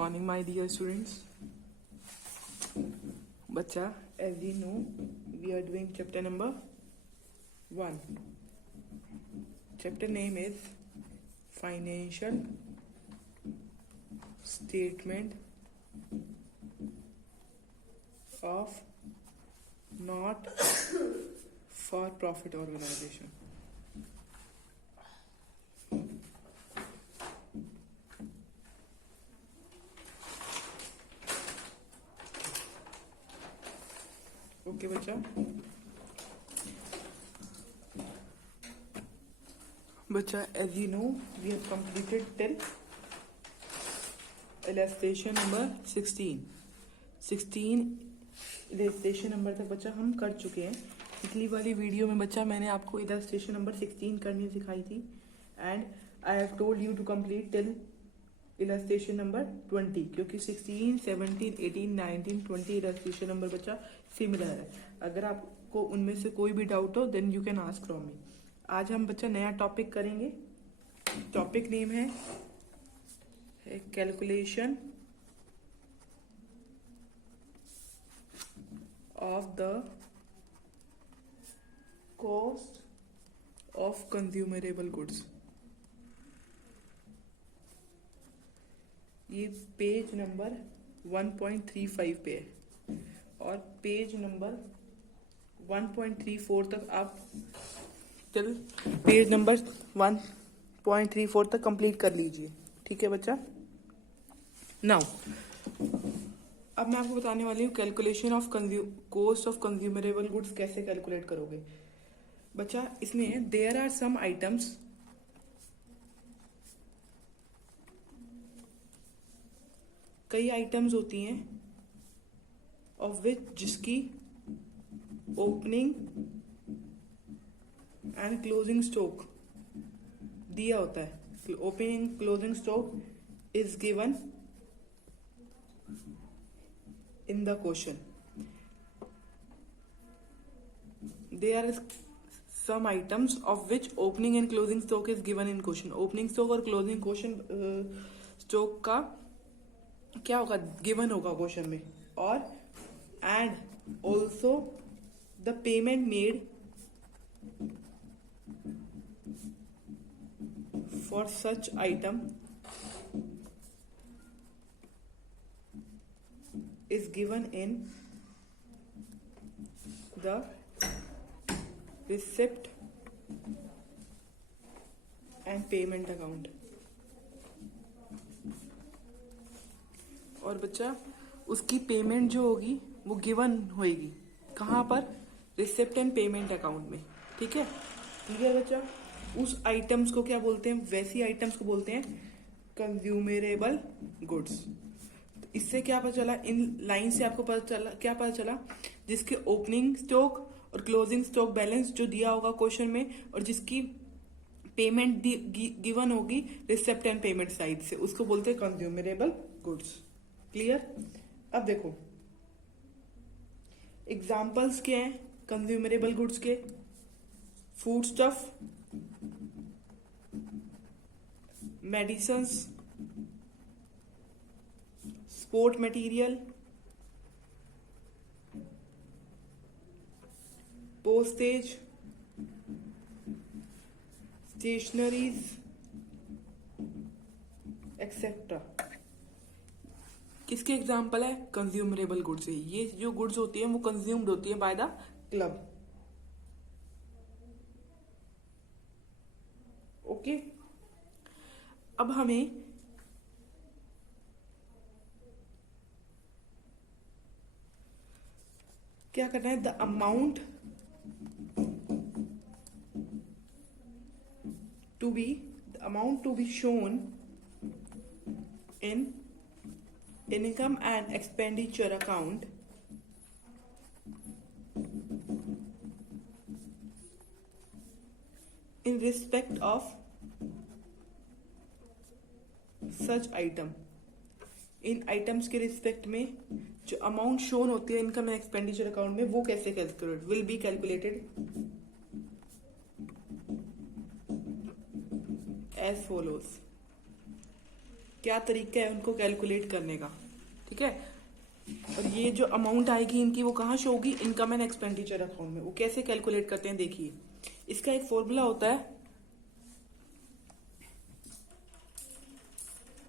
morning, my dear students. Bacha, as we know, we are doing chapter number 1. Chapter name is Financial Statement of Not for Profit Organization. Okay बच्चा, as you know, we have completed till illustration number 16 illustration number तक बच्चा हम कर चुके हैं. पिछली वाली video में बच्चा मैंने आपको illustration number 16 करनी सिखाई थी and I have told you to complete till illustration number 20 क्योंकि 16, 17, 18, 19, 20 illustration number बच्चा सिमिलर है. अगर आपको उनमें से कोई भी डाउट हो then you can ask from me. आज हम बच्चा नया टॉपिक करेंगे. टॉपिक नेम है calculation of the cost of कंज्यूमरेबल goods. ये पेज नंबर 1.35 पे है और पेज नंबर 1.34 तक आप चल पेज नंबर 1.34 तक कंप्लीट कर लीजिए. ठीक है बच्चा. नाउ अब मैं आपको बताने वाली हूँ calculation of cost of कंज्यूमरेबल goods कैसे कैलकुलेट करोगे. बच्चा इसमें देयर आर सम आइटम्स कई आइटम्स होती हैं ऑफ विच जिसकी ओपनिंग एंड क्लोजिंग स्टॉक दिया होता है. Opening closing stock is given in the question. There are some items of which opening and closing stock is given in question. Opening stock और closing question stock का क्या होगा, given होगा question में. और and also the payment made for such item is given in the receipt and payment account. और बच्चा उसकी पेमेंट जो होगी वो गिवन होएगी कहाँ पर, रिसिप्ट एंड पेमेंट अकाउंट में. ठीक है, क्लियर बच्चा. उस आइटम्स को क्या बोलते हैं, वैसी आइटम्स को बोलते हैं कंज्यूमरेबल गुड्स. इससे क्या पता चला, इन लाइन से आपको पता चला, क्या पता चला, जिसके ओपनिंग स्टॉक और क्लोजिंग स्टॉक बैलेंस जो दिया होगा क्वेश्चन में और जिसकी पेमेंट गिवन होगी रिसिप्ट एंड पेमेंट साइड से, उसको बोलते हैं कंज्यूमरेबल गुड्स. क्लियर. अब देखो एग्जाम्पल्स क्या हैं कंज्यूमरेबल गुड्स के. Food stuff, medicines, sport material, postage, stationeries etcetera. किसके एग्जाम्पल है, कंज्यूमरेबल गुड्स है. ये जो गुड्स होती है वो कंज्यूम्ड होती है बाय द क्लब. ओके. अब हमें क्या करना है, the amount to be shown in income and expenditure account in respect of such item. इन आइटम्स के रिस्पेक्ट में जो अमाउंट शोन होती है इनकम एंड एक्सपेंडिचर अकाउंट में वो कैसे calculate will be calculated as follows. क्या तरीका है उनको कैलकुलेट करने का, ठीक है। और ये जो अमाउंट आएगी इनकी वो कहाँ शो होगी, इनकम एंड एक्सपेंडिचर अकाउंट में। वो कैसे कैलकुलेट करते हैं देखिए, इसका एक फॉर्मूला होता है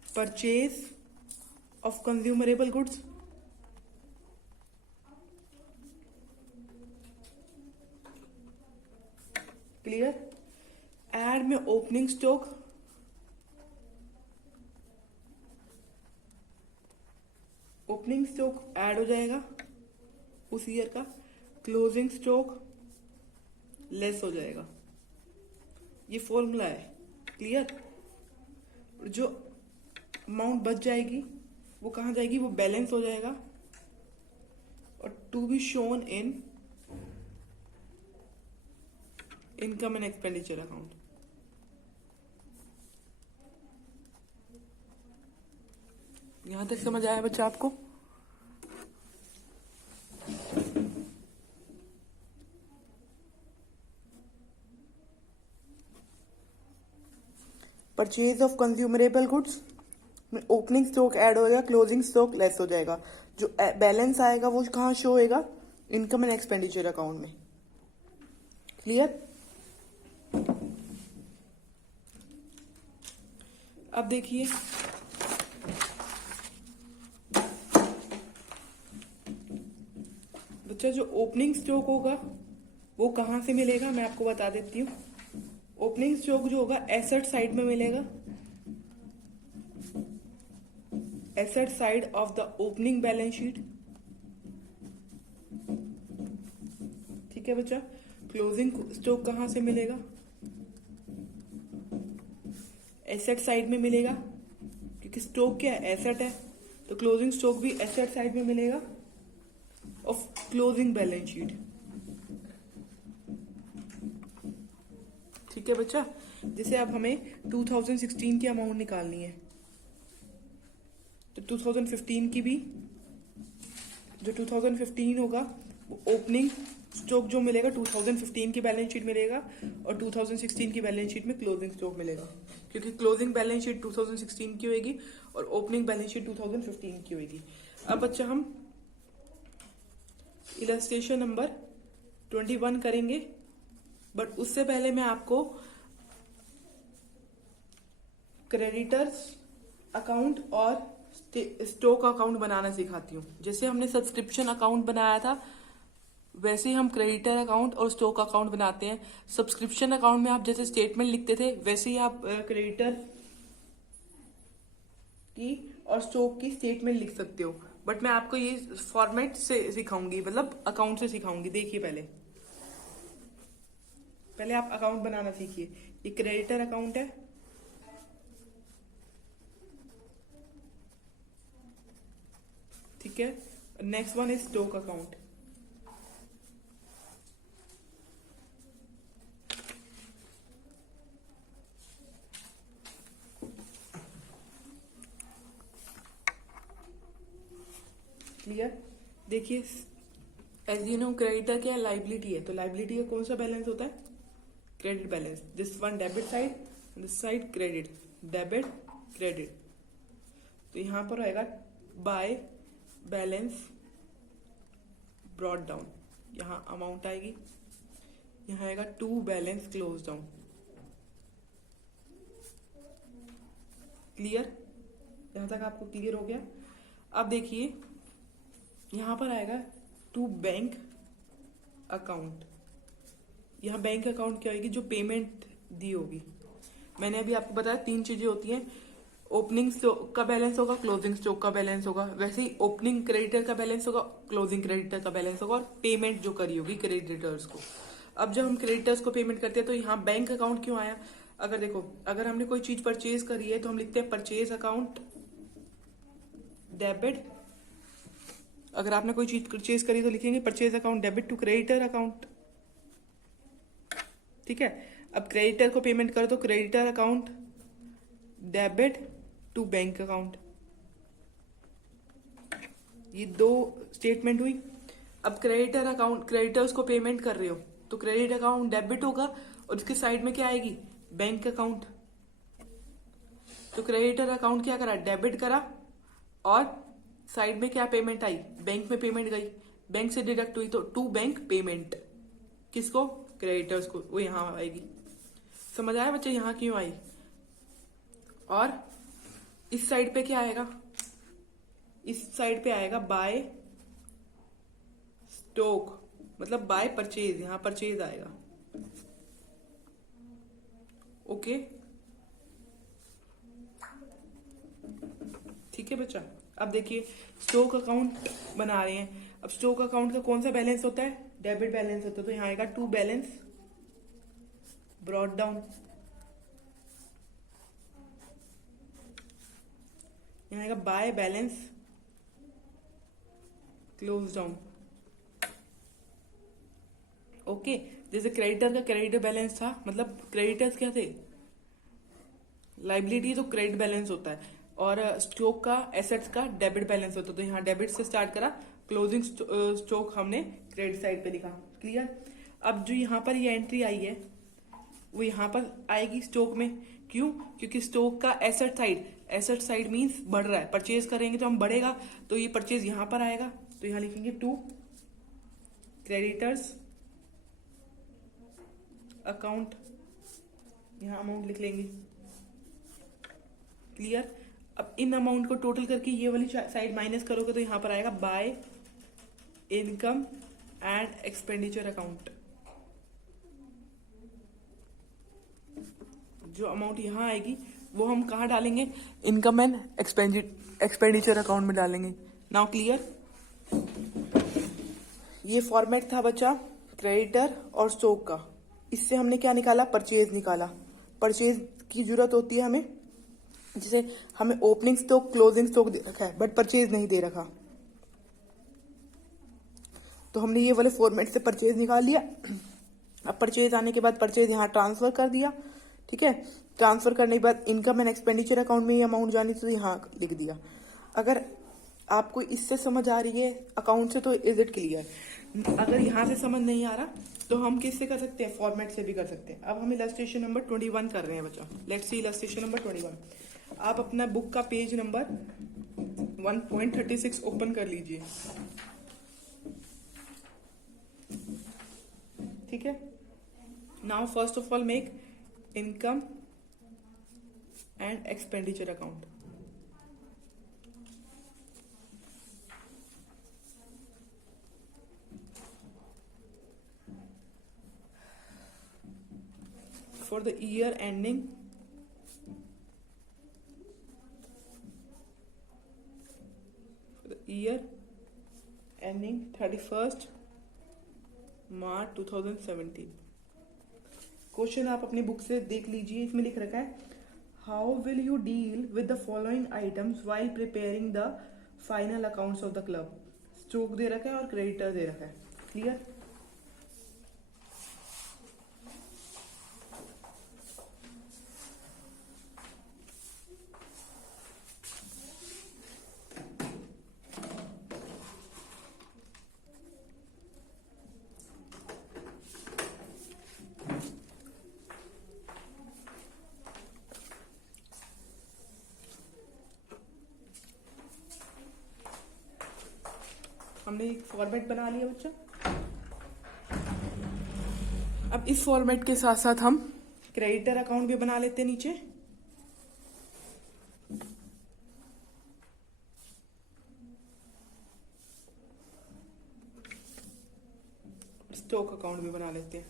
purchase of कंज्यूमरेबल goods clear. Add में opening stock, opening stock add हो जाएगा उस ईयर का, क्लोजिंग स्टॉक लेस हो जाएगा। ये फॉर्मूला है, क्लियर। जो अमाउंट बच जाएगी वो कहाँ जाएगी, वो बैलेंस हो जाएगा और to be shown in income and expenditure account. यहां तक समझ आया बच्चा आपको? परचेज ऑफ कंज्यूमरेबल गुड्स में ओपनिंग स्टॉक ऐड हो जाएगा, क्लोजिंग स्टॉक लेस हो जाएगा। जो बैलेंस आएगा वो कहाँ शो होएगा, इनकम एंड एक्सपेंडिचर अकाउंट में, क्लियर। अब देखिए बच्चा, जो ओपनिंग स्टॉक होगा वो कहां से मिलेगा, मैं आपको बता देती हूँ। ओपनिंग स्टॉक जो होगा एसेट साइड में मिलेगा, asset side of the opening balance sheet, ठीक है बच्चा। क्लोजिंग स्टॉक कहां से मिलेगा, एसेट साइड में मिलेगा, क्योंकि स्टॉक क्या है, एसेट है, तो क्लोजिंग स्टॉक भी एसेट साइड में मिलेगा ऑफ क्लोजिंग बैलेंस शीट, ठीक है बच्चा। जैसे अब हमें 2016 की अमाउंट निकालनी है, तो 2015 की भी, जो 2015 होगा वो ओपनिंग स्टॉक जो मिलेगा 2015 की बैलेंस शीट मिलेगा और 2016 की बैलेंस शीट में क्लोजिंग स्टॉक मिलेगा, क्योंकि क्लोजिंग बैलेंस शीट 2016 की होगी और ओपनिंग बैलेंस शीट 2015 की होगी। अब बच्चा हम इलस्ट्रेशन नंबर 21 करेंगे, बट उससे पहले मैं आपको क्रेडिटर्स अकाउंट और स्टॉक अकाउंट बनाना सिखाती हूँ। जैसे हमने सब्सक्रिप्शन अकाउंट बनाया था वैसे ही हम क्रेडिटर अकाउंट और स्टॉक अकाउंट बनाते हैं। सब्सक्रिप्शन अकाउंट में आप जैसे स्टेटमेंट लिखते थे वैसे ही आप क्रेडिटर की और स्टॉक की स्टेटमेंट लिख सकते हो, बट मैं आपको ये फॉर्मेट से सिखाऊंगी, मतलब अकाउंट से सिखाऊंगी। देखिए पहले आप अकाउंट बनाना सीखिए। ये क्रेडिटर अकाउंट है, ठीक है। Next one is stock account. Clear. देखिए एज यू नो क्रेडिटर क्या है, लाइबिलिटी है, तो लाइबिलिटी का कौन सा बैलेंस होता है, credit balance. This one debit side, this side credit, debit credit. तो यहां पर आएगा बाय बैलेंस ब्रॉट डाउन, यहां अमाउंट आएगी, यहां आएगा to balance close down. Clear, यहां तक आपको क्लियर हो गया। अब देखिए यहां पर आएगा टू बैंक अकाउंट। यहां बैंक अकाउंट क्या होगी, जो पेमेंट दी होगी। मैंने अभी आपको बताया तीन चीजें होती हैं, ओपनिंग स्टॉक का बैलेंस होगा, क्लोजिंग स्टॉक का बैलेंस होगा, वैसे ही ओपनिंग क्रेडिटर का बैलेंस होगा, क्लोजिंग क्रेडिटर का बैलेंस होगा, और पेमेंट जो करी होगी क्रेडिटर्स को। अब जब हम क्रेडिटर्स को पेमेंट करते हैं तो यहाँ बैंक अकाउंट क्यों आया, अगर देखो अगर हमने कोई चीज परचेज करी है तो हम लिखते हैं परचेज अकाउंट डेबिट। अगर आपने कोई चीज परचेज करी तो लिखेंगे purchase account debit to creditor account, ठीक है। अब क्रेडिटर को पेमेंट करो तो creditor account debit to bank account. ये दो स्टेटमेंट हुई। अब क्रेडिटर अकाउंट, क्रेडिटर्स को पेमेंट कर रहे हो तो क्रेडिट अकाउंट डेबिट होगा और इसके साइड में क्या आएगी, बैंक अकाउंट। तो क्रेडिटर अकाउंट क्या करा, डेबिट करा, और साइड में क्या पेमेंट आई, बैंक में पेमेंट गई, बैंक से डिडक्ट हुई, तो टू बैंक पेमेंट, किसको, क्रेडिटर्स को, वो यहाँ आएगी। समझ आया बच्चे यहाँ क्यों आई। और इस साइड पे क्या आएगा, इस साइड पे आएगा बाय स्टॉक, मतलब बाय परचेज, यहां परचेज आएगा। ओके ठीक है बच्चा। अब देखिए स्टॉक अकाउंट बना रहे हैं। अब स्टॉक अकाउंट का कौन सा बैलेंस होता है, डेबिट बैलेंस होता है, तो यहाँ आएगा टू बैलेंस ब्रॉट डाउन, यहाँ आएगा by balance close down. Okay, जैसे क्रेडिटर का क्रेडिटर बैलेंस था, मतलब क्रेडिटर्स क्या थे, लाइबिलिटी, तो क्रेडिट बैलेंस होता है, और स्टॉक का एसेट्स का डेबिट बैलेंस होता है। तो यहाँ डेबिट से स्टार्ट करा, क्लोजिंग स्टॉक हमने क्रेडिट साइड पे लिखा। क्लियर। अब जो यहाँ पर ये एंट्री आई है वो यहाँ पर आएगी स्टॉक में, क्यों, क्योंकि स्टॉक का एसेट साइड मींस बढ़ रहा है, परचेज करेंगे तो हम बढ़ेगा, तो ये परचेज यहाँ पर आएगा, तो यहाँ लिखेंगे टू क्रेडिटर्स अकाउंट, यहाँ अमाउंट लिख लेंगे। क्लियर। अब इन अमाउंट को टोटल करके ये वाली साइड माइनस करोगे तो यहाँ पर आएगा by income and expenditure account. जो अमाउंट यहाँ आएगी वो हम कहाँ डालेंगे, इनकम एंड एक्सपेंडिचर अकाउंट में डालेंगे। Now clear. ये फॉर्मेट था बच्चा क्रेडिटर और स्टॉक का। इससे हमने क्या निकाला, परचेज निकाला। परचेज की जरूरत होती है हमें, जिसे हमें ओपनिंग स्टॉक क्लोजिंग स्टॉक दे रखा है बट परचेज नहीं दे रखा, तो हमने ये वाले फॉर्मेट से परचेज निकाल लिया। अब परचेज आने के बाद परचेज यहाँ ट्रांसफर कर दिया, ठीक है। ट्रांसफर करने के बाद इनकम एंड एक्सपेंडिचर अकाउंट में ये अमाउंट जानी तो यहाँ लिख दिया। अगर आपको इससे समझ आ रही है अकाउंट से तो इज इट क्लियर। अगर यहाँ से समझ नहीं आ रहा तो हम किससे कर सकते हैं, फॉर्मेट से भी कर सकते हैं। अब हम इलस्ट्रेशन नंबर 21 कर रहे हैं बच्चा। Let's see illustration number 21। आप अपना बुक का पेज नंबर 1.36 ओपन कर लीजिए, ठीक है। Now first of all make income and expenditure account. For the year ending year ending 31st March 2017। Question आप अपनी बुक से देख लीजिए, इसमें लिख रखा है how will you deal with the following items while preparing the final accounts of the club. Stock दे रखा है और क्रेडिटर दे रखा है। क्लियर। हमने एक फॉर्मेट बना लिया बच्चा। अब इस फॉर्मेट के साथ साथ हम क्रेडिटर अकाउंट भी बना लेते हैं नीचे। स्टॉक अकाउंट भी बना लेते हैं।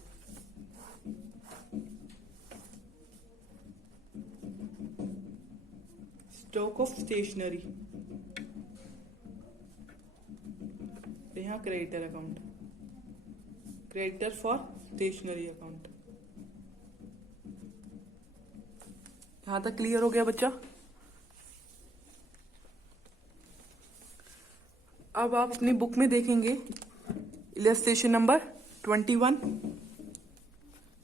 स्टॉक ऑफ स्टेशनरी, यहाँ creditor account, creditor for stationery account. यहां तक क्लियर हो गया बच्चा। अब आप अपनी बुक में देखेंगे इलस्ट्रेशन नंबर 21,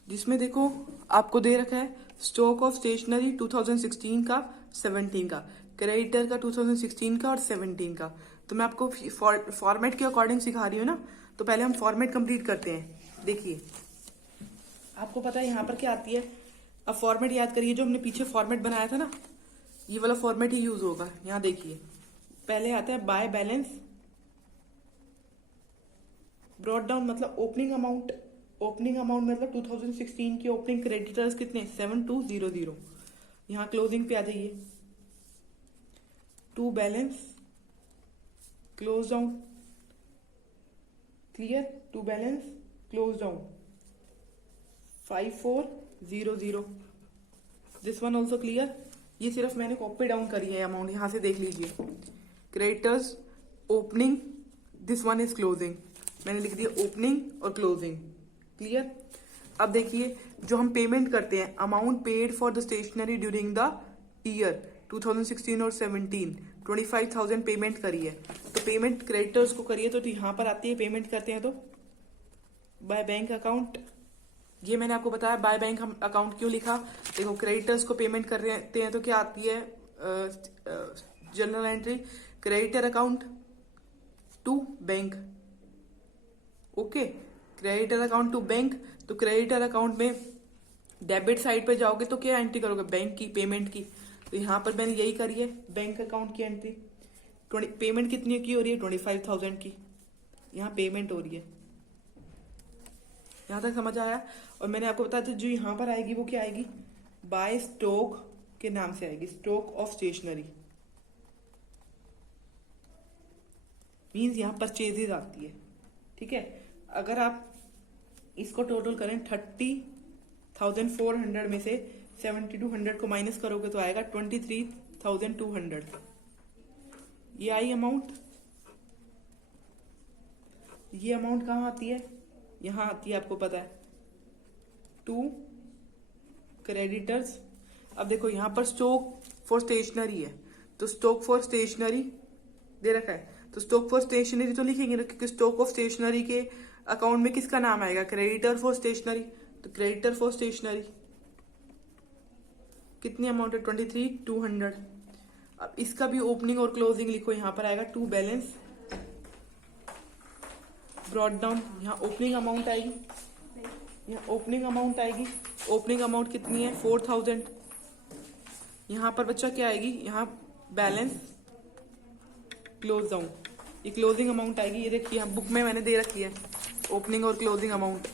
जिसमें देखो आपको दे रखा है स्टॉक ऑफ स्टेशनरी 2016 का, 17 का, क्रेडिटर का 2016 का और 17 का। तो मैं आपको फॉर्मेट के अकॉर्डिंग सिखा रही हूँ ना, तो पहले हम फॉर्मेट कंप्लीट करते हैं। देखिए आपको पता है यहाँ पर क्या आती है। अब फॉर्मेट याद करिए, जो हमने पीछे फॉर्मेट बनाया था ना, ये वाला फॉर्मेट ही यूज होगा। यहाँ देखिए, पहले आता है बाय बैलेंस ब्रॉट डाउन, मतलब ओपनिंग अमाउंट। ओपनिंग अमाउंट मतलब 2016 के ओपनिंग क्रेडिटर्स कितने, 7200। यहाँ क्लोजिंग पे आ जाइए, to balance close down, clear, to balance close down 5400। This one also clear. ये सिर्फ मैंने कॉपी डाउन करी है अमाउंट, यहां से देख लीजिए। Creditors opening, this one is closing, मैंने लिख दिया ओपनिंग और क्लोजिंग, क्लियर। अब देखिए, जो हम पेमेंट करते हैं, amount paid for the stationery during the year 2016 और 17, 25,000 पेमेंट करी है। तो पेमेंट क्रेडिटर्स को करिए तो यहाँ पर आती है, पेमेंट करते हैं तो बाय बैंक अकाउंट। ये मैंने आपको बताया बाय बैंक हम अकाउंट क्यों लिखा। देखो, क्रेडिटर्स को पेमेंट करते हैं तो क्या आती है, general entry creditor account to bank. Okay, creditor account to bank. तो क्रेडिटर अकाउंट में डेबिट साइड पे जाओगे तो क्या एंट्री करोगे, बैंक की, पेमेंट की। तो यहाँ पर मैंने यही करी है, बैंक अकाउंट की एंट्री। पेमेंट कितनी की हो रही है, 25,000 की, यहाँ पेमेंट हो रही है। यहां तक समझ आया। और मैंने आपको बताया था जो यहां पर आएगी वो क्या आएगी, बाय स्टॉक के नाम से आएगी, स्टॉक ऑफ स्टेशनरी, मींस यहां परचेजेज आती है। ठीक है, अगर आप इसको टोटल करें 30,400 में से 7200 को माइनस करोगे तो आएगा 23,200। ये आई अमाउंट। ये अमाउंट कहां आती है, यहां आती है, आपको पता है, टू क्रेडिटर्स। अब देखो, यहां पर स्टॉक फॉर स्टेशनरी है, तो स्टॉक फॉर स्टेशनरी दे रखा है, तो स्टॉक फॉर स्टेशनरी तो लिखेंगे ना, क्योंकि स्टॉक ऑफ स्टेशनरी के अकाउंट में किसका नाम आएगा, क्रेडिटर फॉर स्टेशनरी। तो क्रेडिटर फॉर स्टेशनरी कितनी अमाउंट है, 23,200। अब इसका भी ओपनिंग और क्लोजिंग लिखो, यहां पर आएगा टू बैलेंस ब्रॉट डाउन। यहाँ ओपनिंग अमाउंट आएगी, यहाँ ओपनिंग अमाउंट आएगी। ओपनिंग अमाउंट कितनी है, 4,000। यहाँ पर बच्चा क्या आएगी, यहाँ बैलेंस क्लोज डाउन, ये क्लोजिंग अमाउंट आएगी। ये देखिए, यहाँ बुक में मैंने दे रखी है ओपनिंग और क्लोजिंग अमाउंट।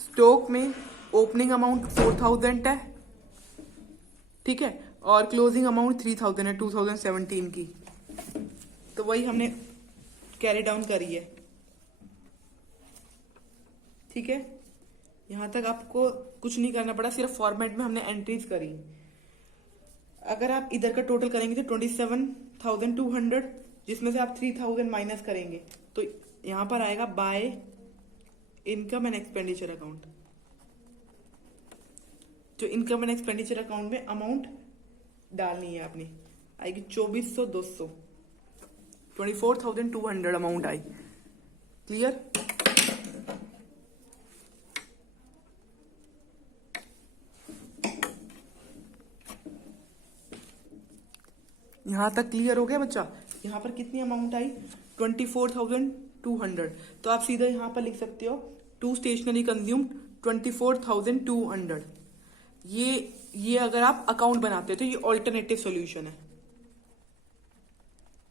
स्टॉक में ओपनिंग अमाउंट 4,000 है, ठीक है, और क्लोजिंग अमाउंट 3,000 है 2017 की। तो वही हमने कैरी डाउन करी है। ठीक है, यहां तक आपको कुछ नहीं करना पड़ा, सिर्फ फॉर्मेट में हमने एंट्रीज करी। अगर आप इधर का टोटल करेंगे तो 27,200, जिसमें से आप 3,000 माइनस करेंगे तो यहां पर आएगा by income and expenditure account. जो इनकम एंड एक्सपेंडिचर अकाउंट में अमाउंट डालनी है आपने, आएगी 24,200, 24,200 अमाउंट आई। क्लियर। यहां तक क्लियर हो गया बच्चा। यहां पर कितनी अमाउंट आई, 24,200। तो आप सीधा यहां पर लिख सकते हो, टू स्टेशनरी कंज्यूम्ड 24,200। ये अगर आप अकाउंट बनाते हो तो ये ऑल्टरनेटिव सॉल्यूशन है।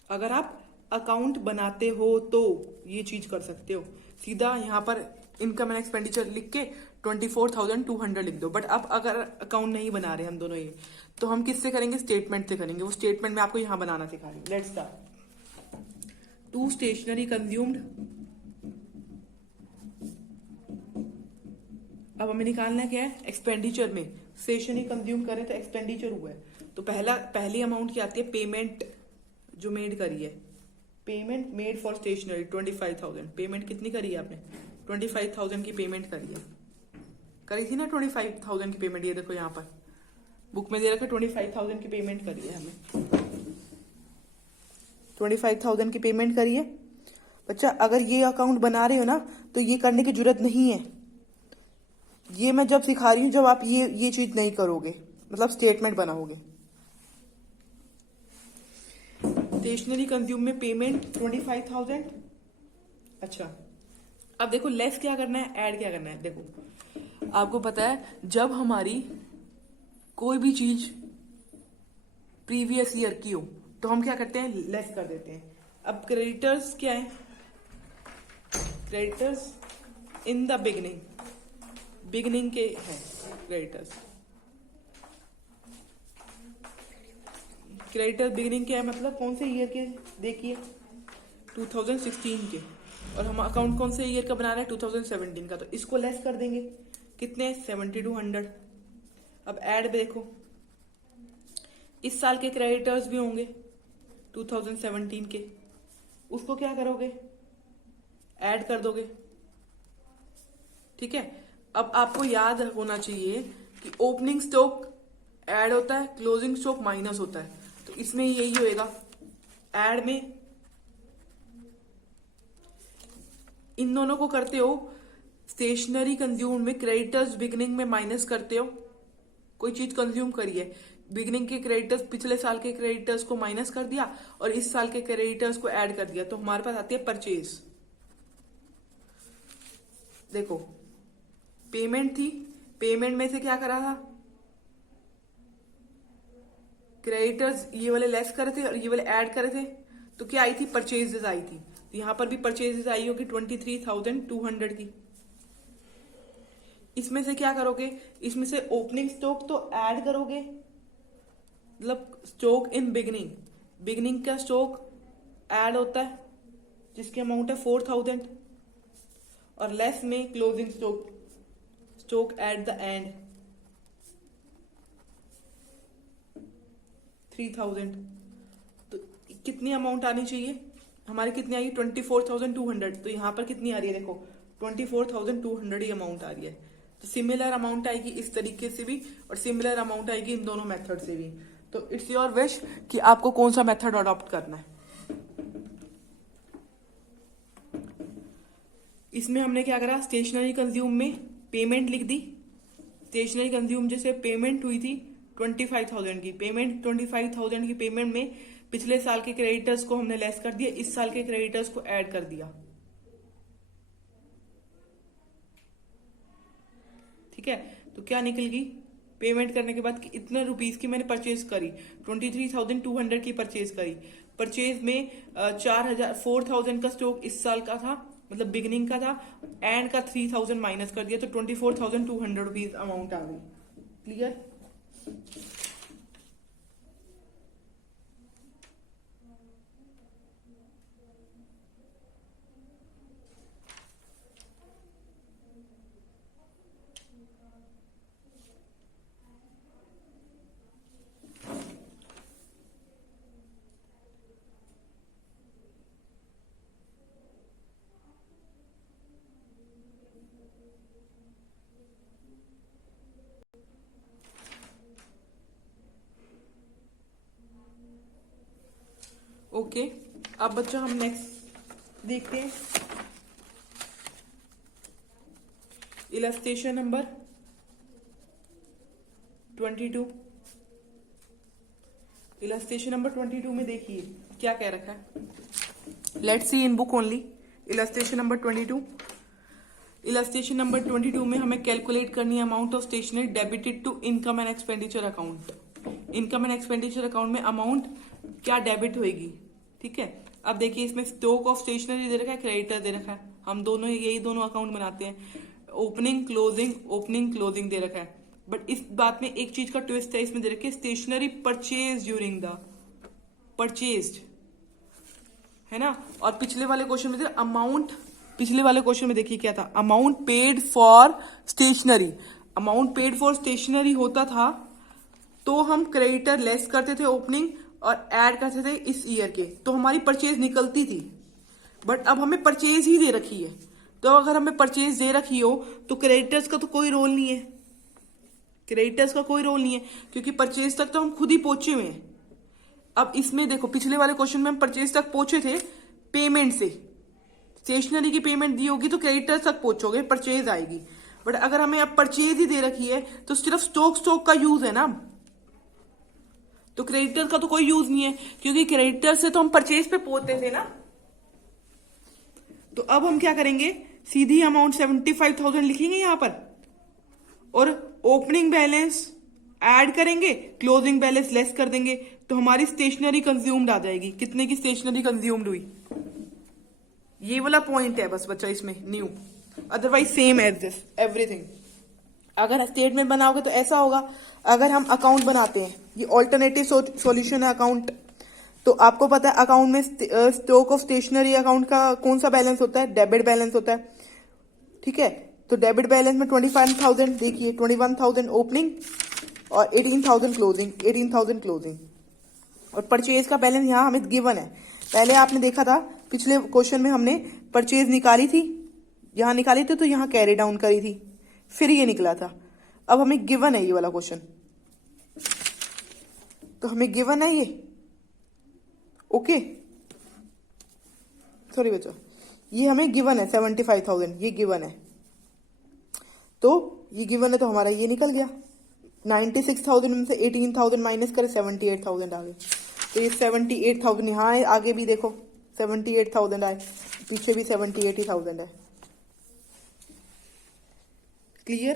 अगर आप अकाउंट बनाते हो तो ये चीज कर सकते हो, सीधा यहां पर इनकम एंड एक्सपेंडिचर लिख के 24,200 लिख दो। बट अब अगर अकाउंट नहीं बना रहे हम दोनों ये, तो हम किससे करेंगे, स्टेटमेंट से करेंगे। वो स्टेटमेंट में आपको यहां बनाना सिखा रही हूं। Let's start. To stationery consumed, अब हमें निकालना क्या है, एक्सपेंडिचर में स्टेशनरी कंज्यूम करें तो एक्सपेंडिचर हुआ है, तो पहली अमाउंट क्या आती है, पेमेंट जो मेड करी है, payment made for stationery 25,000। Payment कितनी करी है आपने, 25,000 की पेमेंट करी है, करी थी ना 25,000 की पेमेंट। ये देखो यहाँ पर बुक में दे रखा है 25,000 की पेमेंट करी है हमने, 25,000 की पेमेंट करी है। बच्चा अगर ये अकाउंट बना रहे हो ना तो ये करने की जरूरत नहीं है। ये मैं जब सिखा रही हूं जब आप ये चीज नहीं करोगे, मतलब स्टेटमेंट बनाओगे। स्टेशनरी कंज्यूम में पेमेंट 25,000। अच्छा, अब देखो लेस क्या करना है, ऐड क्या करना है। देखो आपको पता है, जब हमारी कोई भी चीज प्रीवियस ईयर की हो तो हम क्या करते हैं, लेस कर देते हैं। अब क्रेडिटर्स क्या है, creditors in the beginning, beginning के हैं क्रेडिटर्स। क्रेडिटर बिगनिंग क्या है, मतलब कौन से ईयर के, देखिए 2016 के, और हम अकाउंट कौन से ईयर का बना रहे हैं, 2017 का, तो इसको लेस कर देंगे कितने, 7200। अब ऐड देखो, इस साल के क्रेडिटर्स भी होंगे 2017 के, उसको क्या करोगे, ऐड कर दोगे। ठीक है। अब आपको याद होना चाहिए कि ओपनिंग स्टॉक ऐड होता है, क्लोजिंग स्टॉक माइनस होता है, तो इसमें यही होएगा। ऐड में इन दोनों को करते हो, स्टेशनरी कंज्यूम में क्रेडिटर्स बिगनिंग में माइनस करते हो, कोई चीज कंज्यूम करी है, बिगनिंग के क्रेडिटर्स पिछले साल के क्रेडिटर्स को माइनस कर दिया और इस साल के क्रेडिटर्स को ऐड कर दिया, तो हमारे पास आती है परचेज। देखो पेमेंट थी, पेमेंट में से क्या करा था, क्रेडिटर्स ये वाले लेस करे थे और ये वाले ऐड करे थे, तो क्या आई थी, परचेजेस आई थी। तो यहां पर भी परचेजेस आई होगी 23,200 की। इसमें से क्या करोगे, इसमें से ओपनिंग स्टॉक तो ऐड करोगे, मतलब स्टॉक इन बिगनिंग, बिगनिंग का स्टॉक ऐड होता है जिसकी अमाउंट है 4000, और लेस में closing stock, stock at the end 3000। तो कितनी अमाउंट आनी चाहिए हमारी, कितनी आई, 24,200। तो यहां पर कितनी आ रही है, देखो 24,200 ही अमाउंट आ रही है। तो सिमिलर अमाउंट आएगी इस तरीके से भी और सिमिलर अमाउंट आएगी इन दोनों मेथड से भी। तो इट्स योर विश कि आपको कौन सा मेथड अडॉप्ट करना है। इसमें हमने क्या करा, स्टेशनरी कंज्यूम में पेमेंट लिख दी। स्टेशनरी कंज्यूम जैसे पेमेंट हुई थी 25,000 की, पेमेंट 25,000 की पेमेंट में पिछले साल के क्रेडिटर्स को हमने लेस कर दिया, इस साल के क्रेडिटर्स को ऐड कर दिया। ठीक है। तो क्या निकल गई, पेमेंट करने के बाद कि इतने रुपीस की मैंने परचेज करी, 23,200 की परचेज करी। परचेज में 4,000 का स्टॉक इस साल का था, मतलब बिगिनिंग का था, एंड का 3,000 माइनस कर दिया, तो 24,200 रुपीज अमाउंट आ गई। क्लियर। ओके। अब बच्चों हम नेक्स्ट देखते हैं, इलस्ट्रेशन नंबर 22। इलस्ट्रेशन नंबर 22 में देखिए क्या कह रखा है, let's see in book only. Illustration number 22, illustration number 22 में हमें कैलकुलेट करनी है amount of stationery debited to income and expenditure account. Income and expenditure account में अमाउंट क्या डेबिट होएगी। ठीक है। अब देखिए इसमें स्टॉक ऑफ स्टेशनरी दे रखा है, क्रेडिटर दे रखा है, हम दोनों यही दोनों अकाउंट बनाते हैं। ओपनिंग क्लोजिंग दे रखा है, बट इस बात में एक चीज का ट्विस्ट है, इसमें दे रखी है stationery purchase during the purchased, है ना। और पिछले वाले क्वेश्चन में अमाउंट, पिछले वाले क्वेश्चन में देखिए क्या था, amount paid for stationery. Amount paid for stationery होता था तो हम क्रेडिटर लेस करते थे ओपनिंग और ऐड करते थे इस ईयर के, तो हमारी परचेज निकलती थी। बट अब हमें परचेज ही दे रखी है, तो अगर हमें परचेज दे रखी हो तो क्रेडिटर्स का तो कोई रोल नहीं है, क्रेडिटर्स का कोई रोल नहीं है, क्योंकि परचेज तक तो हम खुद ही पहुंचे हुए हैं। अब इसमें देखो पिछले वाले क्वेश्चन में हम परचेज तक पहुंचे थे पेमेंट से, स्टेशनरी की पेमेंट दी होगी तो क्रेडिटर्स तक पहुंचोगे, परचेज आएगी। बट अगर हमें अब परचेज ही दे रखी है तो सिर्फ स्टॉक का यूज है ना, तो क्रेडिटर का तो कोई यूज नहीं है, क्योंकि क्रेडिटर से तो हम परचेज पे पहुंचते थे ना। तो अब हम क्या करेंगे, सीधी अमाउंट 75,000 लिखेंगे यहां पर, और ओपनिंग बैलेंस ऐड करेंगे, क्लोजिंग बैलेंस लेस कर देंगे, तो हमारी स्टेशनरी कंज्यूम्ड आ जाएगी। कितने की स्टेशनरी कंज्यूम्ड हुई? ये वाला पॉइंट है बस बच्चा इसमें new, otherwise same as this everything. अगर स्टेटमेंट बनाओगे तो ऐसा होगा, अगर हम अकाउंट बनाते हैं, ये ऑल्टरनेटिव सॉल्यूशन है अकाउंट, तो आपको पता है अकाउंट में स्टॉक ऑफ स्टेशनरी अकाउंट का कौन सा बैलेंस होता है? डेबिट बैलेंस होता है, ठीक है। तो डेबिट बैलेंस में 25,000, देखिए 21,000 ओपनिंग और 18,000 क्लोजिंग, 18,000 क्लोजिंग। और परचेज का बैलेंस यहाँ हमें गिवन है। पहले आपने देखा था पिछले क्वेश्चन में हमने परचेज निकाली थी, यहाँ निकाली थी तो यहाँ कैरी डाउन करी थी, फिर ये निकला था। अब हमें गिवन है ये वाला क्वेश्चन, तो हमें गिवन है ये, ओके सॉरी बच्चों, ये हमें गिवन है 75,000, ये गिवन है, तो ये गिवन है तो हमारा ये निकल गया। 96,000 में से 18,000 माइनस करें 78,000 आ गए, तो ये 78,000 यहाँ है, आगे भी देखो 78,000 आए, पीछे भी 78,000 है। क्लियर?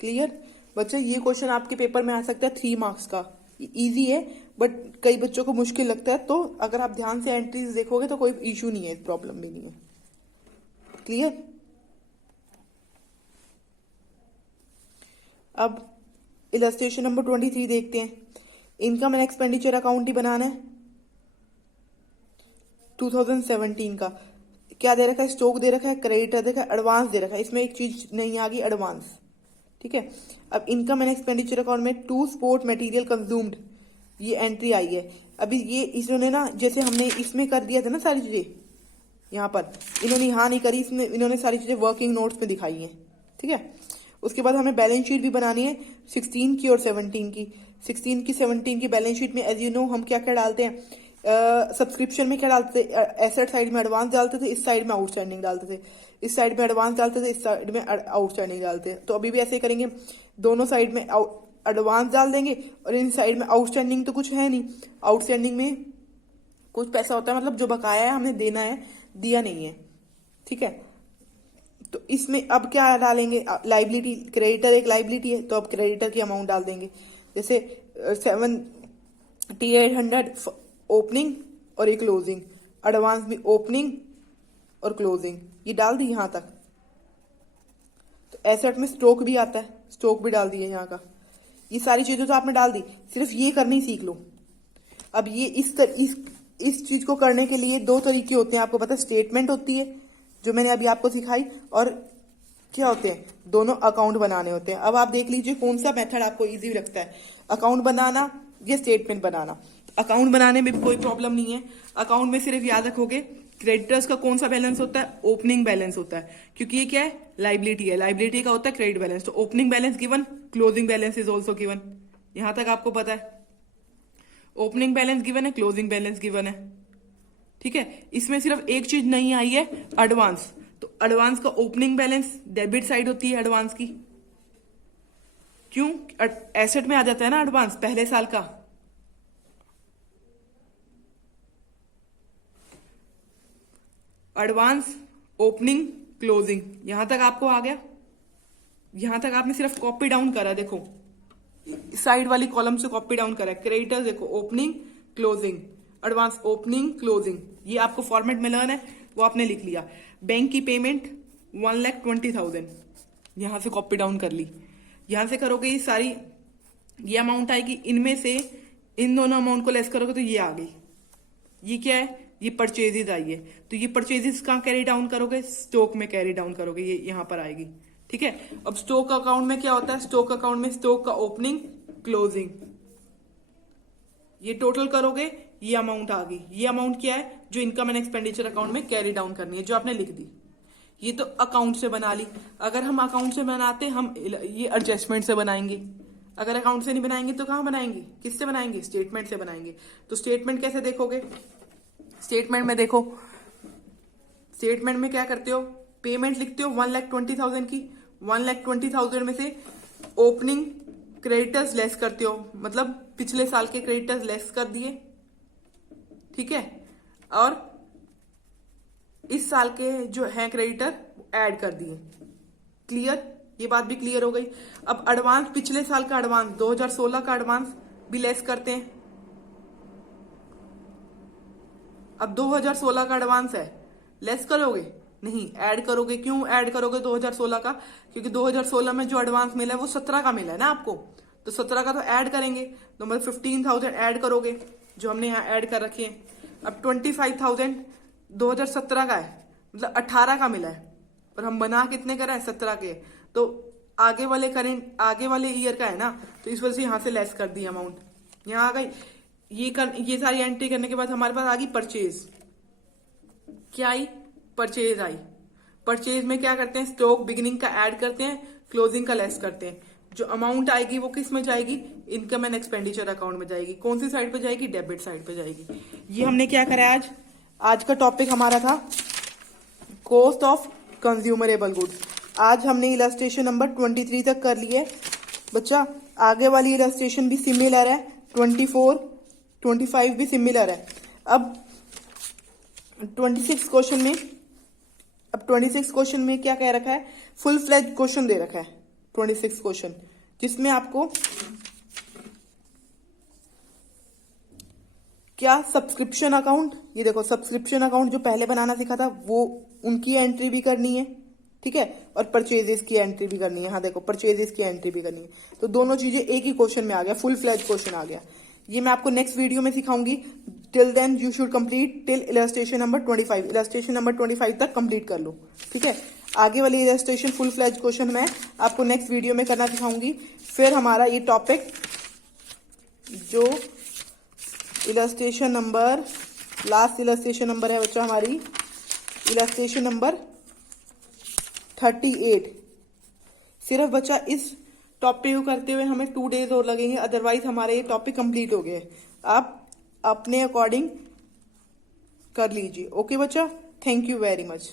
क्लियर बच्चे, ये क्वेश्चन आपके पेपर में आ सकता है 3 मार्क्स का। इजी है बट कई बच्चों को मुश्किल लगता है, तो अगर आप ध्यान से एंट्रीज देखोगे तो कोई इशू नहीं है, प्रॉब्लम भी नहीं है। क्लियर? अब इलस्ट्रेशन नंबर 23 देखते हैं। इनकम एंड एक्सपेंडिचर अकाउंट ही बनाना है 2017 का। क्या दे रखा है? स्टॉक दे रखा है, क्रेडिटर दे रखा है, एडवांस दे रखा है। इसमें एक चीज नहीं आ गई, एडवांस, ठीक है। अब इनकम एंड एक्सपेंडिचर अकाउंट में टू स्पोर्ट मटेरियल कंज्यूम्ड, ये एंट्री आई है। अभी ये इन्होंने ना, जैसे हमने इसमें कर दिया था ना सारी चीजें, यहाँ पर इन्होंने यहाँ नहीं करी, इसमें इन्होंने सारी चीजें वर्किंग नोट्स में दिखाई हैं, ठीक है। उसके बाद हमें बैलेंस शीट भी बनानी है 16 की और 17 की। 16 की 17 की बैलेंस शीट में एज यू नो हम क्या क्या डालते हैं, सब्सक्रिप्शन में क्या डालते थे? एसेट साइड में एडवांस डालते थे, इस साइड में आउटस्टैंडिंग डालते थे, इस साइड में एडवांस डालते थे, इस साइड में आउटस्टैंडिंग डालते हैं। तो अभी भी ऐसे ही करेंगे, दोनों साइड में एडवांस डाल देंगे और इन साइड में आउटस्टैंडिंग तो कुछ है नहीं, आउटस्टैंडिंग में कुछ पैसा होता है, मतलब जो बकाया है हमें देना है, दिया नहीं है, ठीक है। तो इसमें अब क्या डालेंगे? लाइबिलिटी, क्रेडिटर एक लाइबिलिटी है, तो अब क्रेडिटर की अमाउंट डाल देंगे, जैसे 7,800 ओपनिंग और एक क्लोजिंग, एडवांस भी ओपनिंग और क्लोजिंग, ये डाल दी यहां तक। तो एसेट में स्टॉक भी आता है, स्टॉक भी डाल दिया यहाँ का। ये सारी चीजें तो आपने डाल दी, सिर्फ ये करनी सीख लो। अब ये इस चीज को करने के लिए 2 तरीके होते हैं, आपको पता है। स्टेटमेंट होती है जो मैंने अभी आपको सिखाई, और क्या होते हैं? दोनों अकाउंट बनाने होते हैं। अब आप देख लीजिए कौन सा मेथड आपको इजी लगता है, अकाउंट बनाना या स्टेटमेंट बनाना। अकाउंट बनाने में भी कोई प्रॉब्लम नहीं है। अकाउंट में सिर्फ याद रखोगे क्रेडिटर्स का कौन सा बैलेंस होता है? ओपनिंग बैलेंस होता है, क्योंकि ये क्या है? लाइबिलिटी है, लाइबिलिटी का होता है क्रेडिट बैलेंस। तो opening balance given, closing balance is also given, यहां तक आपको पता है। ओपनिंग बैलेंस गिवन है, क्लोजिंग बैलेंस गिवन है, ठीक है। इसमें सिर्फ एक चीज नहीं आई है, एडवांस। तो एडवांस का ओपनिंग बैलेंस डेबिट साइड होती है एडवांस की, क्यों? एसेट में आ जाता है ना एडवांस, पहले साल का। एडवांस, ओपनिंग, क्लोजिंग, यहां तक आपको आ गया। यहां तक आपने सिर्फ कॉपी डाउन करा, देखो साइड वाली कॉलम से कॉपी डाउन करा। क्रेडिटर्स देखो, opening, closing, advance, opening, closing, ये आपको फॉर्मेट में लर्न है, वो आपने लिख लिया। बैंक की पेमेंट 1,20,000, यहां से कॉपी डाउन कर ली। यहां से करोगे ये सारी, ये अमाउंट आएगी, इनमें से इन दोनों अमाउंट को लेस करोगे तो ये आ गई। ये क्या है? ये परचेजेज आई है, तो ये परचेजेज कहाँ कैरी डाउन करोगे? स्टॉक में कैरी डाउन करोगे, ये यहां पर आएगी, ठीक है। अब स्टॉक अकाउंट में क्या होता है? स्टॉक अकाउंट में स्टॉक का ओपनिंग, क्लोजिंग, ये टोटल करोगे, ये अमाउंट आ गई। ये अमाउंट क्या है? जो इनकम एंड एक्सपेंडिचर अकाउंट में कैरी डाउन करनी है, जो आपने लिख दी। ये तो अकाउंट से बना ली। अगर हम अकाउंट से बनाते, हम ये एडजस्टमेंट से बनाएंगे। अगर अकाउंट से नहीं बनाएंगे तो कहां बनाएंगे? किससे बनाएंगे? स्टेटमेंट से बनाएंगे। तो स्टेटमेंट कैसे देखोगे? स्टेटमेंट में देखो, स्टेटमेंट में क्या करते हो? पेमेंट लिखते हो 1,20,000 की। 1,20,000 में से ओपनिंग क्रेडिटर्स लेस करते हो, मतलब पिछले साल के क्रेडिटर्स लेस कर दिए, ठीक है। और इस साल के जो है क्रेडिटर ऐड कर दिए। क्लियर, ये बात भी क्लियर हो गई। अब एडवांस, पिछले साल का एडवांस, 2016 का एडवांस भी लेस करते हैं। अब 2016 का एडवांस है, लेस करोगे? नहीं, ऐड करोगे। क्यों ऐड करोगे 2016 का? क्योंकि 2016 में जो एडवांस मिला है वो 17 का मिला है ना आपको, तो 17 का तो ऐड करेंगे, तो मतलब 15,000 ऐड करोगे जो हमने यहाँ ऐड कर रखे हैं। अब 25,000 2017 का है, मतलब 18 का मिला है, और हम बना कितने का रहे हैं? 17 के। तो आगे वाले ईयर का है ना, तो इस वजह से यहां से लेस कर दी अमाउंट। यहाँ आ गई। ये सारी एंट्री करने के बाद हमारे पास आ गई परचेज। क्या आई? परचेज आई। परचेज में क्या करते हैं? स्टॉक बिगिनिंग का ऐड करते हैं, क्लोजिंग का लेस करते हैं। जो अमाउंट आएगी वो किस में जाएगी? इनकम एंड एक्सपेंडिचर अकाउंट में जाएगी। कौन सी साइड पे जाएगी? डेबिट साइड पे जाएगी। ये हमने क्या करा है आज का टॉपिक हमारा था कॉस्ट ऑफ कंज्यूमरेबल गुड्स। आज हमने इलस्ट्रेशन नंबर 23 तक कर लिए बच्चा। आगे वाली इलस्ट्रेशन भी सिमिलर है, 24, 25 भी सिमिलर है। अब 26 क्वेश्चन में क्या कह रखा है? फुल फ्लेज क्वेश्चन दे रखा है 26 क्वेश्चन, जिसमें आपको क्या सब्सक्रिप्शन अकाउंट, ये देखो सब्सक्रिप्शन अकाउंट जो पहले बनाना सीखा था वो उनकी एंट्री भी करनी है, ठीक है, और परचेजेस की एंट्री भी करनी है। हाँ देखो, परचेजेस की एंट्री भी करनी है। तो दोनों चीजें एक ही क्वेश्चन में आ गया, फुल फ्लेज क्वेश्चन आ गया। ये मैं आपको नेक्स्ट वीडियो में सिखाऊंगी। Till then you should complete till illustration number 25। Illustration number 25 तक कंप्लीट कर लो, ठीक है। आगे वाली इलस्ट्रेशन फुल फ्लेज क्वेश्चन मैं आपको नेक्स्ट वीडियो में करना सिखाऊंगी। फिर हमारा ये टॉपिक जो illustration number, last illustration number है बच्चा हमारी इलस्ट्रेशन नंबर 38। सिर्फ बच्चा इस टॉपिक को करते हुए हमें 2 डेज और लगेंगे, अदरवाइज हमारे ये टॉपिक कंप्लीट हो गए। आप अपने अकॉर्डिंग कर लीजिए। ओके बच्चा, थैंक यू वेरी मच।